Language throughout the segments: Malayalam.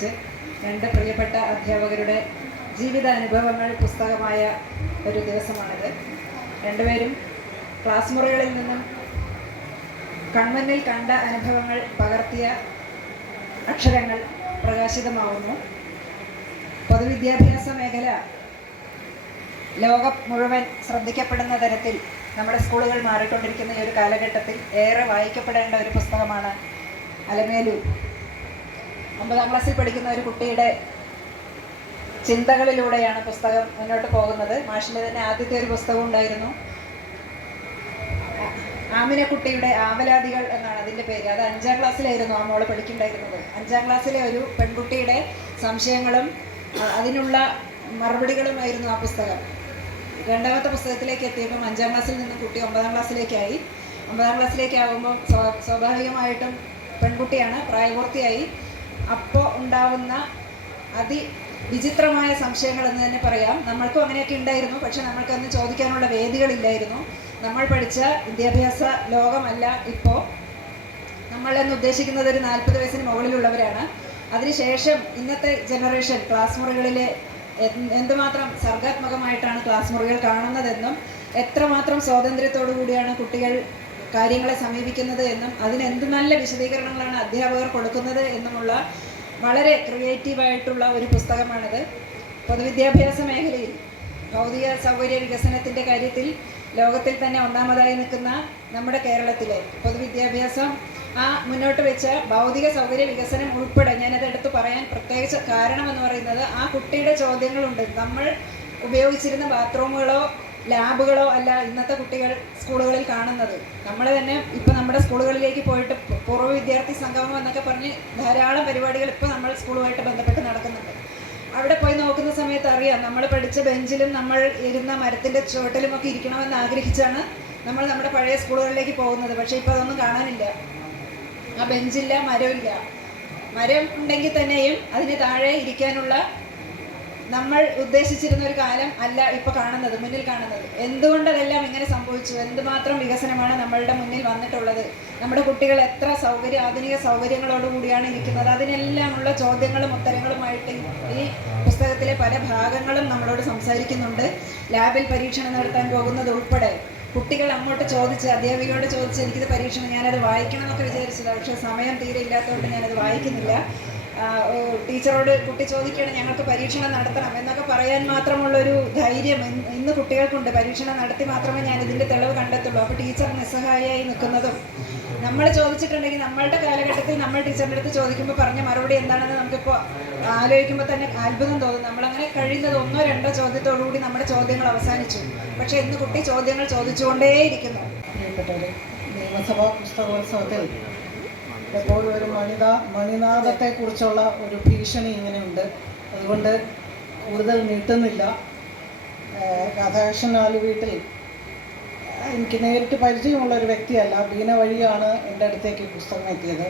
സംബന്ധിച്ച് രണ്ട് പ്രിയപ്പെട്ട അധ്യാപകരുടെ ജീവിതാനുഭവങ്ങൾ പുസ്തകമായ ഒരു ദിവസമാണിത്. രണ്ടുപേരും ക്ലാസ് മുറികളിൽ നിന്നും കൺമുന്നിൽ കണ്ട അനുഭവങ്ങൾ പകർത്തിയ അക്ഷരങ്ങൾ പ്രകാശിതമാവുന്നു. പൊതുവിദ്യാഭ്യാസ മേഖല ലോകം മുഴുവൻ ശ്രദ്ധിക്കപ്പെടുന്ന തരത്തിൽ നമ്മുടെ സ്കൂളുകൾ മാറിക്കൊണ്ടിരിക്കുന്ന ഈ ഒരു കാലഘട്ടത്തിൽ ഏറെ വായിക്കപ്പെടേണ്ട ഒരു പുസ്തകമാണ് അലമേലു. 9ാം ക്ലാസ്സിൽ പഠിക്കുന്ന ഒരു കുട്ടിയുടെ ചിന്തകളിലൂടെയാണ് പുസ്തകം മുന്നോട്ട് പോകുന്നത്. മാഷിൻ്റെ തന്നെ ആദ്യത്തെ ഒരു പുസ്തകം ഉണ്ടായിരുന്നു, ആമിനക്കുട്ടിയുടെ ആവലാതികൾ എന്നാണ് അതിൻ്റെ പേര്. അത് 5ാം ക്ലാസ്സിലായിരുന്നു ആ മോള് പഠിക്കുന്നുണ്ടായിരുന്നത്. 5ാം ക്ലാസ്സിലെ ഒരു പെൺകുട്ടിയുടെ സംശയങ്ങളും അതിനുള്ള മറുപടികളുമായിരുന്നു ആ പുസ്തകം. രണ്ടാമത്തെ പുസ്തകത്തിലേക്ക് എത്തിയപ്പം 5ാം ക്ലാസ്സിൽ നിന്ന് കുട്ടി 9ാം ക്ലാസ്സിലേക്കായി. 9ാം ക്ലാസ്സിലേക്കാകുമ്പോൾ സ്വാഭാവികമായിട്ടും പെൺകുട്ടിയാണ്, പ്രായപൂർത്തിയായി. അപ്പോൾ ഉണ്ടാവുന്ന വിചിത്രമായ സംശയങ്ങൾ എന്ന് തന്നെ പറയാം. നമ്മൾക്കും അങ്ങനെയൊക്കെ ഉണ്ടായിരുന്നു, പക്ഷെ നമ്മൾക്കന്ന് ചോദിക്കാനുള്ള വേദികളില്ലായിരുന്നു. നമ്മൾ പഠിച്ച വിദ്യാഭ്യാസ ലോകമല്ല ഇപ്പോൾ. നമ്മളെന്ന് ഉദ്ദേശിക്കുന്നത് ഒരു 40 വയസ്സിന് മുകളിലുള്ളവരാണ്. അതിനുശേഷം ഇന്നത്തെ ജനറേഷൻ ക്ലാസ് മുറികളിൽ എന്തുമാത്രം സർഗാത്മകമായിട്ടാണ് ക്ലാസ് മുറികൾ കാണുന്നതെന്നും എത്രമാത്രം സ്വാതന്ത്ര്യത്തോടു കൂടിയാണ് കുട്ടികൾ കാര്യങ്ങളെ സമീപിക്കുന്നത് എന്നും അതിനെന്ത് നല്ല വിശദീകരണങ്ങളാണ് അധ്യാപകർ കൊടുക്കുന്നത് എന്നുമുള്ള വളരെ ക്രിയേറ്റീവായിട്ടുള്ള ഒരു പുസ്തകമാണിത്. പൊതുവിദ്യാഭ്യാസ മേഖലയിൽ ഭൗതിക സൗകര്യ വികസനത്തിൻ്റെ കാര്യത്തിൽ ലോകത്തിൽ തന്നെ ഒന്നാമതായി നിൽക്കുന്ന നമ്മുടെ കേരളത്തിലെ പൊതുവിദ്യാഭ്യാസം മുന്നോട്ട് വെച്ച ഭൗതിക സൗകര്യ വികസനം ഉൾപ്പെടെ ഞാനത് എടുത്തു പറയാൻ പ്രത്യേകിച്ച് കാരണമെന്ന് പറയുന്നത് ആ കുട്ടിയുടെ ചോദ്യങ്ങളുണ്ട്. നമ്മൾ ഉപയോഗിച്ചിരുന്ന ബാത്റൂമുകളോ ലാബുകളോ അല്ല ഇന്നത്തെ കുട്ടികൾ സ്കൂളുകളിൽ കാണുന്നത്. നമ്മൾ തന്നെ ഇപ്പം നമ്മുടെ സ്കൂളുകളിലേക്ക് പോയിട്ട് പൂർവ്വ വിദ്യാർത്ഥി സംഗമം എന്നൊക്കെ പറഞ്ഞ് ധാരാളം പരിപാടികൾ ഇപ്പോൾ നമ്മൾ സ്കൂളുമായിട്ട് ബന്ധപ്പെട്ട് നടക്കുന്നുണ്ട്. അവിടെ പോയി നോക്കുന്ന സമയത്ത് അറിയാം, നമ്മൾ പഠിച്ച ബെഞ്ചിലും നമ്മൾ ഇരുന്ന മരത്തിൻ്റെ ചുവട്ടിലുമൊക്കെ ഇരിക്കണമെന്ന് ആഗ്രഹിച്ചാണ് നമ്മൾ നമ്മുടെ പഴയ സ്കൂളുകളിലേക്ക് പോകുന്നത്. പക്ഷേ ഇപ്പോൾ അതൊന്നും കാണാനില്ല. ആ ബെഞ്ചില്ല, മരമില്ല. മരം ഉണ്ടെങ്കിൽ തന്നെയും അതിന് താഴെ ഇരിക്കാനുള്ള നമ്മൾ ഉദ്ദേശിച്ചിരുന്ന ഒരു കാലം അല്ല ഇപ്പോൾ കാണുന്നത്, മുന്നിൽ കാണുന്നത്. എന്തുകൊണ്ടതെല്ലാം ഇങ്ങനെ സംഭവിച്ചു? എന്തുമാത്രം വികസനമാണ് നമ്മളുടെ മുന്നിൽ വന്നിട്ടുള്ളത്? നമ്മുടെ കുട്ടികൾ എത്ര ആധുനിക സൗകര്യങ്ങളോടുകൂടിയാണ് ഇരിക്കുന്നത്? അതിനെല്ലാമുള്ള ചോദ്യങ്ങളും ഉത്തരങ്ങളുമായിട്ട് ഈ പുസ്തകത്തിലെ പല ഭാഗങ്ങളും നമ്മളോട് സംസാരിക്കുന്നുണ്ട്. ലാബിൽ പരീക്ഷണം നടത്താൻ പോകുന്നത് ഉൾപ്പെടെ കുട്ടികൾ അങ്ങോട്ട് ചോദിച്ച്, അധ്യാപികയോട് ചോദിച്ച്, എനിക്കിത് പരീക്ഷണം, ഞാനത് വായിക്കണം എന്നൊക്കെ വിചാരിച്ചതാണ്, പക്ഷേ സമയം തീരെ ഇല്ലാത്തതുകൊണ്ട് ഞാനത് വായിക്കുന്നില്ല. ടീച്ചറോട് കുട്ടി ചോദിക്കുകയാണ്, ഞങ്ങൾക്ക് പരീക്ഷണം നടത്തണം എന്നൊക്കെ പറയാൻ മാത്രമുള്ളൊരു ധൈര്യം ഇന്ന് കുട്ടികൾക്കുണ്ട്. പരീക്ഷണം നടത്തി മാത്രമേ ഞാൻ ഇതിൻ്റെ തെളിവ് കണ്ടെത്തുള്ളൂ. അപ്പോൾ ടീച്ചർ നിസ്സഹായമായി നിൽക്കുന്നതും, നമ്മൾ ചോദിച്ചിട്ടുണ്ടെങ്കിൽ നമ്മളുടെ കാലഘട്ടത്തിൽ നമ്മൾ ടീച്ചറിൻ്റെ അടുത്ത് ചോദിക്കുമ്പോൾ പറഞ്ഞ മറുപടി എന്താണെന്ന് നമുക്കിപ്പോൾ ആലോചിക്കുമ്പോൾ തന്നെ അത്ഭുതം തോന്നും. നമ്മളങ്ങനെ കഴിയുന്നത് 1-2 ചോദ്യത്തോടുകൂടി നമ്മുടെ ചോദ്യങ്ങൾ അവസാനിച്ചു. പക്ഷേ ഇന്ന് കുട്ടി ചോദ്യങ്ങൾ ചോദിച്ചുകൊണ്ടേയിരിക്കുന്നു. പ്രിയപ്പെട്ടവരെ, നിയമസഭാ പുസ്തകോത്സവത്തിൽ എപ്പോഴും ഒരു മണിനാഥത്തെക്കുറിച്ചുള്ള ഒരു ഭീഷണി ഇങ്ങനെയുണ്ട്. അതുകൊണ്ട് കൂടുതൽ നീട്ടുന്നില്ല. രാധാകൃഷ്ണൻ ആലുവീട്ടിൽ എനിക്ക് നേരിട്ട് പരിചയമുള്ള ഒരു വ്യക്തിയല്ല, ബീന വഴിയാണ് എൻ്റെ അടുത്തേക്ക് പുസ്തകം എത്തിയത്.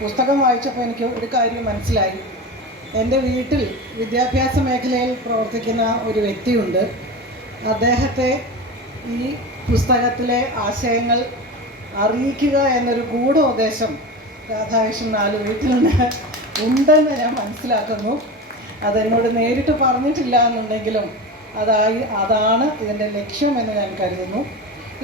പുസ്തകം വായിച്ചപ്പോൾ എനിക്ക് ഒരു കാര്യം മനസ്സിലായി. എൻ്റെ വീട്ടിൽ വിദ്യാഭ്യാസ മേഖലയിൽ പ്രവർത്തിക്കുന്ന ഒരു വ്യക്തിയുണ്ട്. അദ്ദേഹത്തെ ഈ പുസ്തകത്തിലെ ആശയങ്ങൾ അറിയിക്കുക എന്നൊരു ഗൂഢോദ്ദേശം രാധാകൃഷ്ണൻ ആലുവീട്ടിലുണ്ട് ഉണ്ടെന്ന് ഞാൻ മനസ്സിലാക്കുന്നു. അതെന്നോട് നേരിട്ട് പറഞ്ഞിട്ടില്ല എന്നുണ്ടെങ്കിലും അതാണ് ഇതിൻ്റെ ലക്ഷ്യം എന്ന് ഞാൻ കരുതുന്നു.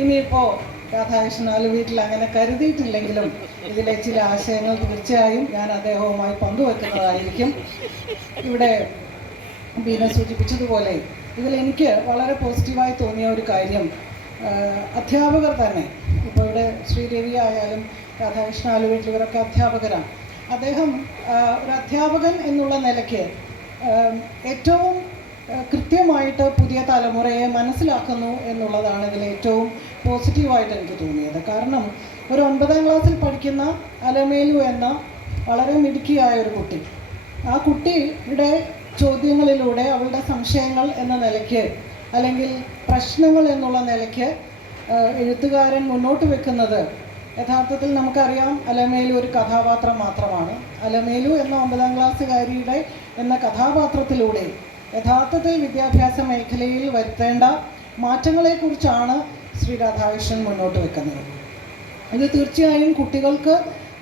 ഇനിയിപ്പോൾ രാധാകൃഷ്ണൻ ആലുവീട്ടിൽ അങ്ങനെ കരുതിയിട്ടില്ലെങ്കിലും ഇതിലെ ചില ആശയങ്ങൾ തീർച്ചയായും ഞാൻ അദ്ദേഹവുമായി പങ്കുവെക്കുന്നതായിരിക്കും. ഇവിടെ ബീന സൂചിപ്പിച്ചതുപോലെ ഇതിലെനിക്ക് വളരെ പോസിറ്റീവായി തോന്നിയ ഒരു കാര്യം, അധ്യാപകർ തന്നെ, ഇപ്പോൾ ഇവിടെ ശ്രീദേവി ആയാലും രാധാകൃഷ്ണൻ ആലുവീട്ടിൽ ഇവരൊക്കെ അധ്യാപകരാണ്. അദ്ദേഹം ഒരു അധ്യാപകൻ എന്നുള്ള നിലയ്ക്ക് ഏറ്റവും കൃത്യമായിട്ട് പുതിയ തലമുറയെ മനസ്സിലാക്കുന്നു എന്നുള്ളതാണ് ഇതിൽ ഏറ്റവും പോസിറ്റീവായിട്ട് എനിക്ക് തോന്നിയത്. കാരണം ഒരു 9ാം ക്ലാസ്സിൽ പഠിക്കുന്ന അലമേലു എന്ന വളരെ മിടുക്കിയായ ഒരു കുട്ടി, ആ കുട്ടിയുടെ ചോദ്യങ്ങളിലൂടെ അവളുടെ സംശയങ്ങൾ എന്ന നിലയ്ക്ക് അല്ലെങ്കിൽ പ്രശ്നങ്ങൾ എന്നുള്ള നിലയ്ക്ക് എഴുത്തുകാരൻ മുന്നോട്ട് വെക്കുന്നത്, യഥാർത്ഥത്തിൽ നമുക്കറിയാം അലമേലു ഒരു കഥാപാത്രം മാത്രമാണ്. അലമേലു എന്ന 9ാം ക്ലാസ്സുകാരിയുടെ എന്ന കഥാപാത്രത്തിലൂടെ യഥാർത്ഥത്തിൽ വിദ്യാഭ്യാസ മേഖലയിൽ വരുത്തേണ്ട മാറ്റങ്ങളെക്കുറിച്ചാണ് ശ്രീ രാധാകൃഷ്ണൻ മുന്നോട്ട് വെക്കുന്നത്. ഇത് തീർച്ചയായും കുട്ടികൾക്ക്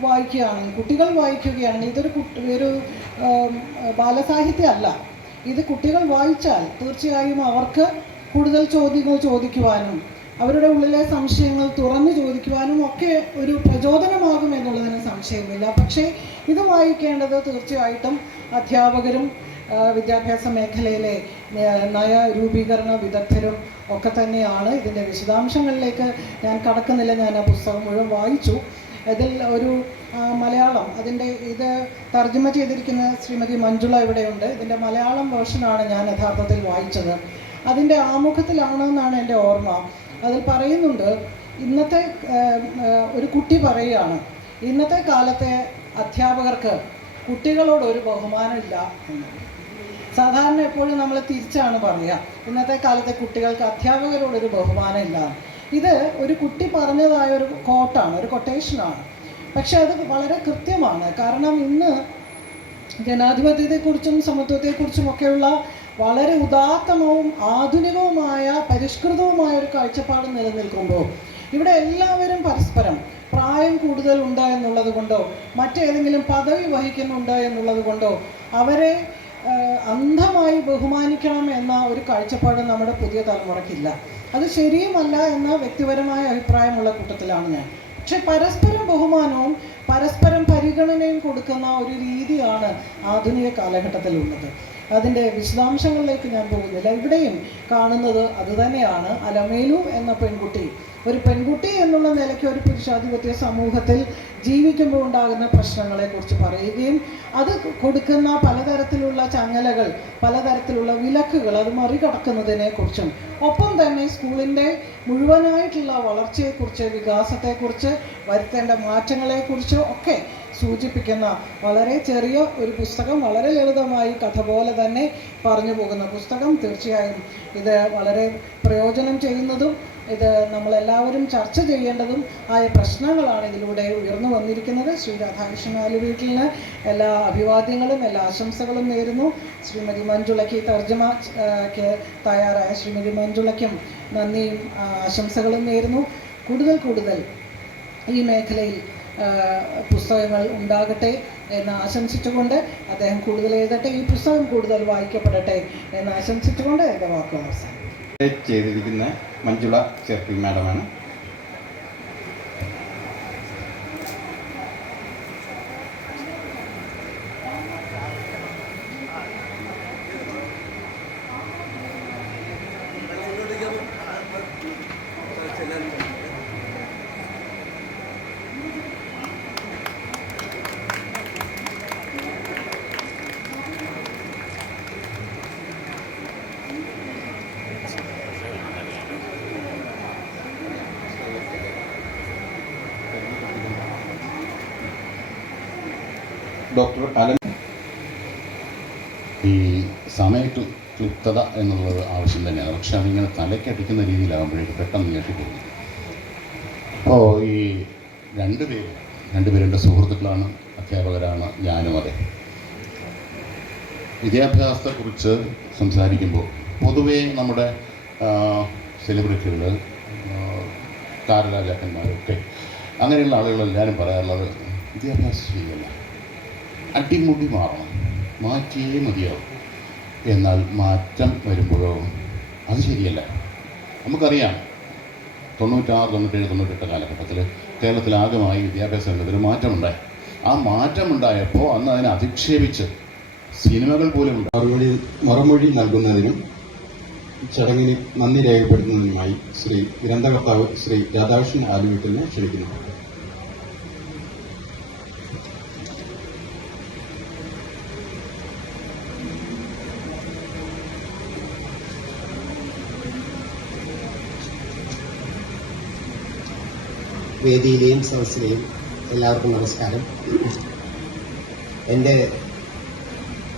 വായിക്കുകയാണെങ്കിൽ, കുട്ടികൾ വായിക്കുകയാണെങ്കിൽ, ഒരു ബാലസാഹിത്യമല്ല. ഇത് കുട്ടികൾ വായിച്ചാൽ തീർച്ചയായും അവർക്ക് കൂടുതൽ ചോദ്യങ്ങൾ ചോദിക്കുവാനും അവരുടെ ഉള്ളിലെ സംശയങ്ങൾ തുറന്നു ചോദിക്കുവാനും ഒക്കെ ഒരു പ്രചോദനമാകും എന്നുള്ളതിന് സംശയമില്ല. പക്ഷേ ഇത് വായിക്കേണ്ടത് തീർച്ചയായിട്ടും അധ്യാപകരും വിദ്യാഭ്യാസ മേഖലയിലെ നയരൂപീകരണ വിദഗ്ധരും ഒക്കെ തന്നെയാണ്. ഇതിൻ്റെ വിശദാംശങ്ങളിലേക്ക് ഞാൻ കടക്കുന്നില്ല. ഞാൻ ആ പുസ്തകം മുഴുവൻ വായിച്ചു. ഇതിൽ ഒരു മലയാളം, ഇത് തർജ്ജമ ചെയ്തിരിക്കുന്ന ശ്രീമതി മഞ്ജുള ഇവിടെയുണ്ട്. ഇതിൻ്റെ മലയാളം വേർഷനാണ് ഞാൻ യഥാർത്ഥത്തിൽ വായിച്ചത്. അതിൻ്റെ ആമുഖത്തിലാണെന്നാണ് എൻ്റെ ഓർമ്മ. അതിൽ പറയുന്നുണ്ട്, ഇന്നത്തെ ഒരു കുട്ടി പറയുകയാണ്, ഇന്നത്തെ കാലത്തെ അധ്യാപകർക്ക് കുട്ടികളോട് ഒരു ബഹുമാനമില്ല എന്ന്. സാധാരണ എപ്പോഴും നമ്മൾ തിരിച്ചാണ് പറയുക, ഇന്നത്തെ കാലത്തെ കുട്ടികൾക്ക് അധ്യാപകരോടൊരു ബഹുമാനമില്ല. ഇത് ഒരു കുട്ടി പറഞ്ഞതായ ഒരു കോട്ടാണ്, ഒരു കൊട്ടേഷനാണ്. പക്ഷെ അത് വളരെ കൃത്യമാണ്. കാരണം ഇന്ന് ജനാധിപത്യത്തെക്കുറിച്ചും സമത്വത്തെക്കുറിച്ചും ഒക്കെയുള്ള വളരെ ഉദാത്തമവും ആധുനികവുമായ പരിഷ്കൃതവുമായ ഒരു കാഴ്ചപ്പാട് നിലനിൽക്കുമ്പോൾ ഇവിടെ എല്ലാവരും പരസ്പരം പ്രായം കൂടുതലുണ്ട് എന്നുള്ളത് കൊണ്ടോ മറ്റേതെങ്കിലും പദവി വഹിക്കുന്നുണ്ട് എന്നുള്ളത് കൊണ്ടോ അവരെ അന്ധമായി ബഹുമാനിക്കണം എന്ന ഒരു കാഴ്ചപ്പാട് നമ്മുടെ പുതിയ തലമുറയ്ക്കില്ല. അത് ശരിയുമല്ല എന്ന വ്യക്തിപരമായ അഭിപ്രായമുള്ള കൂട്ടത്തിലാണ് ഞാൻ. പക്ഷെ പരസ്പരം ബഹുമാനവും പരസ്പരം പരിഗണനയും കൊടുക്കുന്ന ഒരു രീതിയാണ് ആധുനിക കാലഘട്ടത്തിലുള്ളത്. അതിൻ്റെ വിശദാംശങ്ങളിലേക്ക് ഞാൻ പോകുന്നില്ല. ഇവിടെയും കാണുന്നത് അതുതന്നെയാണ്. അലമേലു എന്ന പെൺകുട്ടി, ഒരു പെൺകുട്ടി എന്നുള്ള നിലയ്ക്ക് ഒരു പുരുഷാധിപത്യ സമൂഹത്തിൽ ജീവിക്കുമ്പോൾ ഉണ്ടാകുന്ന പ്രശ്നങ്ങളെക്കുറിച്ച് പറയുകയും അത് കൊടുക്കുന്ന പലതരത്തിലുള്ള ചങ്ങലകൾ, പലതരത്തിലുള്ള വിലക്കുകൾ അത് മറികടക്കുന്നതിനെക്കുറിച്ചും ഒപ്പം തന്നെ സ്കൂളിൻ്റെ മുഴുവനായിട്ടുള്ള വളർച്ചയെക്കുറിച്ച്, വികാസത്തെക്കുറിച്ച്, വരുത്തേണ്ട മാറ്റങ്ങളെക്കുറിച്ച് ഒക്കെ സൂചിപ്പിക്കുന്ന വളരെ ചെറിയ ഒരു പുസ്തകം, വളരെ ലളിതമായി കഥ പോലെ തന്നെ പറഞ്ഞു പോകുന്ന പുസ്തകം. തീർച്ചയായും ഇത് വളരെ പ്രയോജനം ചെയ്യുന്നതും ഇത് നമ്മളെല്ലാവരും ചർച്ച ചെയ്യേണ്ടതും ആയ പ്രശ്നങ്ങളാണ് ഇതിലൂടെ ഉയർന്നു വന്നിരിക്കുന്നത്. ശ്രീ രാധാകൃഷ്ണൻ ആലുവീട്ടിലിന് എല്ലാ അഭിവാദ്യങ്ങളും എല്ലാ ആശംസകളും നേരുന്നു. ശ്രീമതി മഞ്ജുളയ്ക്ക് തർജ്ജമയ്ക്ക് തയ്യാറായ ശ്രീമതി മഞ്ജുളയ്ക്കും നന്ദിയും ആശംസകളും നേരുന്നു. കൂടുതൽ ഈ മേഖലയിൽ പുസ്തകങ്ങൾ ഉണ്ടാകട്ടെ എന്ന് ആശംസിച്ചുകൊണ്ട്, അദ്ദേഹം കൂടുതൽ എഴുതട്ടെ, ഈ പുസ്തകം കൂടുതൽ വായിക്കപ്പെടട്ടെ എന്ന് ആശംസിച്ചുകൊണ്ട് എൻ്റെ വാക്കുകൾ അവസാനം ചെയ്തിരിക്കുന്ന മഞ്ജുള ചെർപ്പി മാഡമാണ്. Doctor Alan. ഈ സമയക്ലിപ്തത എന്നുള്ളത് ആവശ്യം തന്നെയാണ്. പക്ഷെ അതിങ്ങനെ തലയ്ക്കടിക്കുന്ന രീതിയിലാകുമ്പോഴേക്ക് പെട്ടെന്ന് ഞെട്ടിപ്പോകുന്നു. അപ്പോൾ ഈ രണ്ടുപേരുടെ സുഹൃത്തുക്കളാണ്, അധ്യാപകരാണ്, ഞാനും അതെ. വിദ്യാഭ്യാസത്തെക്കുറിച്ച് സംസാരിക്കുമ്പോൾ പൊതുവേ നമ്മുടെ സെലിബ്രിറ്റികൾ, താരരാജാക്കന്മാരൊക്കെ അങ്ങനെയുള്ള ആളുകളെല്ലാവരും പറയാറുള്ളത് വിദ്യാഭ്യാസം ശരിയല്ല, അടിമുടി മാറണം, മാറ്റിയേ മതിയാവും. എന്നാൽ മാറ്റം വരുമ്പോഴോ അത് ശരിയല്ല. നമുക്കറിയാം 96, 97, 98 കാലഘട്ടത്തിൽ കേരളത്തിലാകമായി വിദ്യാഭ്യാസ രംഗത്തിൽ മാറ്റമുണ്ടായി. ആ മാറ്റമുണ്ടായപ്പോൾ അന്ന് അതിനെ അധിക്ഷേപിച്ച് സിനിമകൾ പോലും മറുമൊഴി നൽകുന്നതിനും ചടങ്ങിന് നന്ദി രേഖപ്പെടുത്തുന്നതിനുമായി ശ്രീ ഗ്രന്ഥകർത്താവ് ശ്രീ രാധാകൃഷ്ണൻ ആലുവീട്ടിലിനെ ക്ഷണിക്കുന്നു. വേദിയിലെയും സദസ്സിലെയും എല്ലാവർക്കും നമസ്കാരം. എൻ്റെ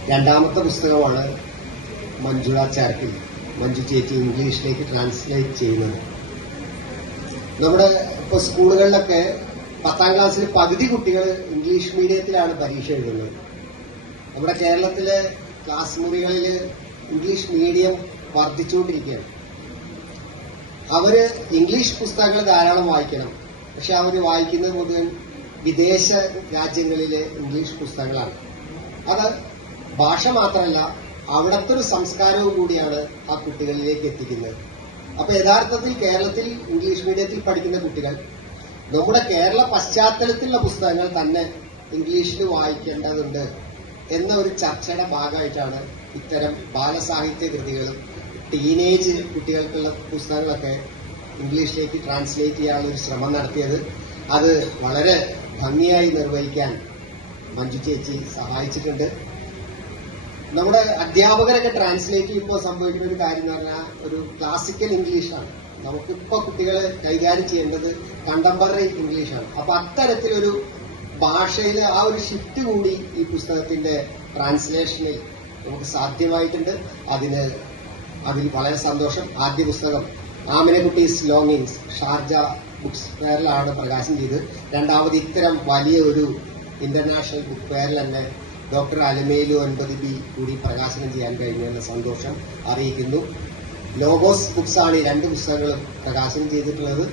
രണ്ടാമത്തെ പുസ്തകമാണ് മഞ്ജുള ചാർക്കിൽ, മഞ്ജു ചേച്ചി ഇംഗ്ലീഷിലേക്ക് ട്രാൻസ്ലേറ്റ് ചെയ്യുന്നത്. നമ്മുടെ ഇപ്പോൾ സ്കൂളുകളിലൊക്കെ 10ാം ക്ലാസ്സിൽ പകുതി കുട്ടികൾ ഇംഗ്ലീഷ് മീഡിയത്തിലാണ് പരീക്ഷ എഴുതുന്നത്. നമ്മുടെ കേരളത്തിലെ ക്ലാസ് മുറികളിൽ ഇംഗ്ലീഷ് മീഡിയം വർദ്ധിച്ചുകൊണ്ടിരിക്കുകയാണ്. അവര് ഇംഗ്ലീഷ് പുസ്തകങ്ങൾ ധാരാളം വായിക്കണം. പക്ഷെ അവർ വായിക്കുന്നത് മുഴുവൻ വിദേശ രാജ്യങ്ങളിലെ ഇംഗ്ലീഷ് പുസ്തകങ്ങളാണ്. അത് ഭാഷ മാത്രമല്ല, അവിടുത്തെ ഒരു സംസ്കാരവും കൂടിയാണ് ആ കുട്ടികളിലേക്ക് എത്തിക്കുന്നത്. അപ്പൊ യഥാർത്ഥത്തിൽ കേരളത്തിൽ ഇംഗ്ലീഷ് മീഡിയത്തിൽ പഠിക്കുന്ന കുട്ടികൾ നമ്മുടെ കേരള പശ്ചാത്തലത്തിലുള്ള പുസ്തകങ്ങൾ തന്നെ ഇംഗ്ലീഷിൽ വായിക്കേണ്ടതുണ്ട് എന്ന ഒരു ചർച്ചയുടെ ഭാഗമായിട്ടാണ് ഇത്തരം ബാലസാഹിത്യ കൃതികളും ടീനേജ് കുട്ടികൾക്കുള്ള പുസ്തകങ്ങളൊക്കെ ഇംഗ്ലീഷിലേക്ക് ട്രാൻസ്ലേറ്റ് ചെയ്യാനുള്ള ഒരു ശ്രമം നടത്തിയത്. അത് വളരെ ഭംഗിയായി നിർവഹിക്കാൻ മഞ്ജു ചേച്ചി സഹായിച്ചിട്ടുണ്ട്. നമ്മുടെ അധ്യാപകരൊക്കെ ട്രാൻസ്ലേറ്റ് ചെയ്യുമ്പോൾ സംഭവിക്കുന്ന ഒരു കാര്യം എന്ന് പറഞ്ഞാൽ ഒരു ക്ലാസിക്കൽ ഇംഗ്ലീഷാണ്. നമുക്കിപ്പോൾ കുട്ടികളെ കൈകാര്യം ചെയ്യേണ്ടത് കണ്ടംപററി ഇംഗ്ലീഷാണ്. അപ്പൊ അത്തരത്തിലൊരു ഭാഷയിൽ ആ ഒരു ഷിഫ്റ്റ് കൂടി ഈ പുസ്തകത്തിന്റെ ട്രാൻസ്ലേഷനിൽ നമുക്ക് സാധ്യമായിട്ടുണ്ട്. അതിൽ വളരെ സന്തോഷം. ആദ്യ പുസ്തകം ആമിനക്കുട്ടീസ് ലോങ്ങിങ്സ് ഷാർജ ബുക്സ് ഫെയറിലാണ് പ്രകാശനം ചെയ്തത്. രണ്ടാമത് ഇത്തരം വലിയ ഒരു ഇന്റർനാഷണൽ ബുക്ക് ഫെയറിൽ തന്നെ ഡോക്ടർ അലമേലു 9B കൂടി പ്രകാശനം ചെയ്യാൻ കഴിഞ്ഞതിന്റെ സന്തോഷം അറിയിക്കുന്നു. ലോഗോസ് ബുക്സ് ആണ് ഈ 2 പുസ്തകങ്ങളും പ്രകാശനം ചെയ്തിട്ടുള്ളത്.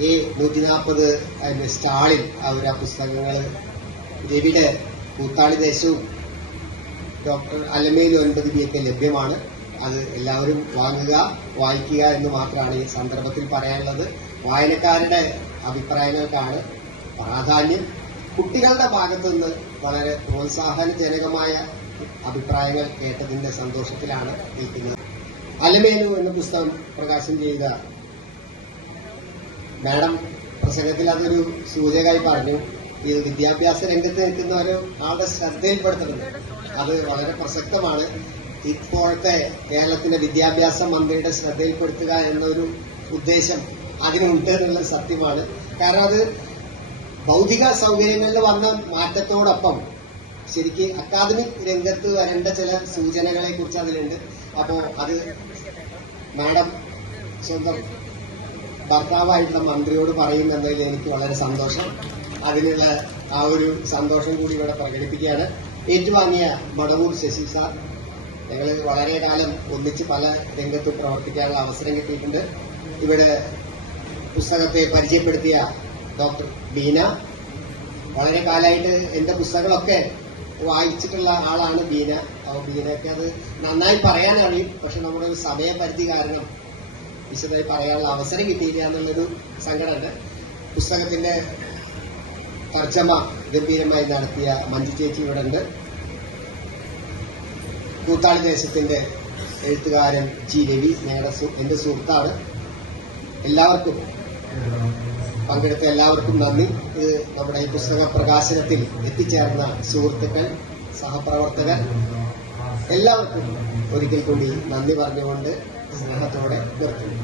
140 സ്റ്റാളിൽ അവർ ആ പുസ്തകങ്ങൾ രവിയുടെ കൂത്താളി ദേശവും ഡോക്ടർ അലമേലു 9B ഒക്കെ ലഭ്യമാണ്. അത് എല്ലാവരും വാങ്ങുക, വായിക്കുക എന്ന് മാത്രമാണ് ഈ സന്ദർഭത്തിൽ പറയാനുള്ളത്. വായനക്കാരുടെ അഭിപ്രായങ്ങൾക്കാണ് പ്രാധാന്യം. കുട്ടികളുടെ ഭാഗത്തുനിന്ന് വളരെ പ്രോത്സാഹനജനകമായ അഭിപ്രായങ്ങൾ കേട്ടതിന്റെ സന്തോഷത്തിലാണ് നിൽക്കുന്നത്. അലമേലു എന്ന പുസ്തകം പ്രകാശനം ചെയ്ത മാഡം പ്രസംഗത്തിൽ അതൊരു സൂചകമായി പറഞ്ഞു. ഇത് വിദ്യാഭ്യാസ രംഗത്ത് നിൽക്കുന്ന ഒരാളുടെ ശ്രദ്ധയിൽപ്പെടുത്തുന്നുണ്ട്. അത് വളരെ പ്രസക്തമാണ്. ഇപ്പോഴത്തെ കേരളത്തിന്റെ വിദ്യാഭ്യാസ മന്ത്രിയുടെ ശ്രദ്ധയിൽപ്പെടുത്തുക എന്നൊരു ഉദ്ദേശം അതിനുണ്ട് എന്നുള്ളത് സത്യമാണ്. കാരണം അത് ഭൗതിക സൗകര്യങ്ങളിൽ വന്ന മാറ്റത്തോടൊപ്പം ശരിക്ക് അക്കാദമിക് രംഗത്ത് വരേണ്ട ചില സൂചനകളെ കുറിച്ച് അതിലുണ്ട്. അപ്പോൾ അത് മാഡം സ്വന്തം ഭർത്താവായിട്ടുള്ള മന്ത്രിയോട് പറയുമെന്നതിൽ എനിക്ക് വളരെ സന്തോഷം. അതിനുള്ള ആ ഒരു സന്തോഷം കൂടി ഇവിടെ പ്രകടിപ്പിക്കുകയാണ്. ഏറ്റുവാങ്ങിയ മടവൂർ ശശി സാർ, ഞങ്ങൾ വളരെ കാലം ഒന്നിച്ച് പല രംഗത്തും പ്രവർത്തിക്കാനുള്ള അവസരം കിട്ടിയിട്ടുണ്ട്. ഇവിടെ പുസ്തകത്തെ പരിചയപ്പെടുത്തിയ ഡോക്ടർ ബീന, വളരെ കാലമായിട്ട് എന്റെ പുസ്തകങ്ങളൊക്കെ വായിച്ചിട്ടുള്ള ആളാണ് ബീന. അപ്പോൾ ബീനയ്ക്ക് അത് നന്നായി പറയാൻ അറിയും. പക്ഷെ നമ്മുടെ ഒരു സമയപരിധി കാരണം വിശദമായി പറയാനുള്ള അവസരം കിട്ടിയില്ല എന്നുള്ളൊരു സങ്കടമുണ്ട്. പുസ്തകത്തിന്റെ തർജ്ജമ ഗംഭീരമായി നടത്തിയ മഞ്ജു ചേച്ചി ഇവിടെ ഉണ്ട്. കൂത്താളി ദേശത്തിന്റെ എഴുത്തുകാരൻ ജി രവി എന്റെ സുഹൃത്താണ്. എല്ലാവർക്കും പങ്കെടുത്ത എല്ലാവർക്കും നന്ദി. ഇത് നമ്മുടെ ഈ പുസ്തക പ്രകാശനത്തിൽ എത്തിച്ചേർന്ന സുഹൃത്തുക്കൾ, സഹപ്രവർത്തകർ എല്ലാവർക്കും ഒരിക്കൽ കൂടി നന്ദി പറഞ്ഞുകൊണ്ട് സ്നേഹത്തോടെ നിർത്തുന്നു.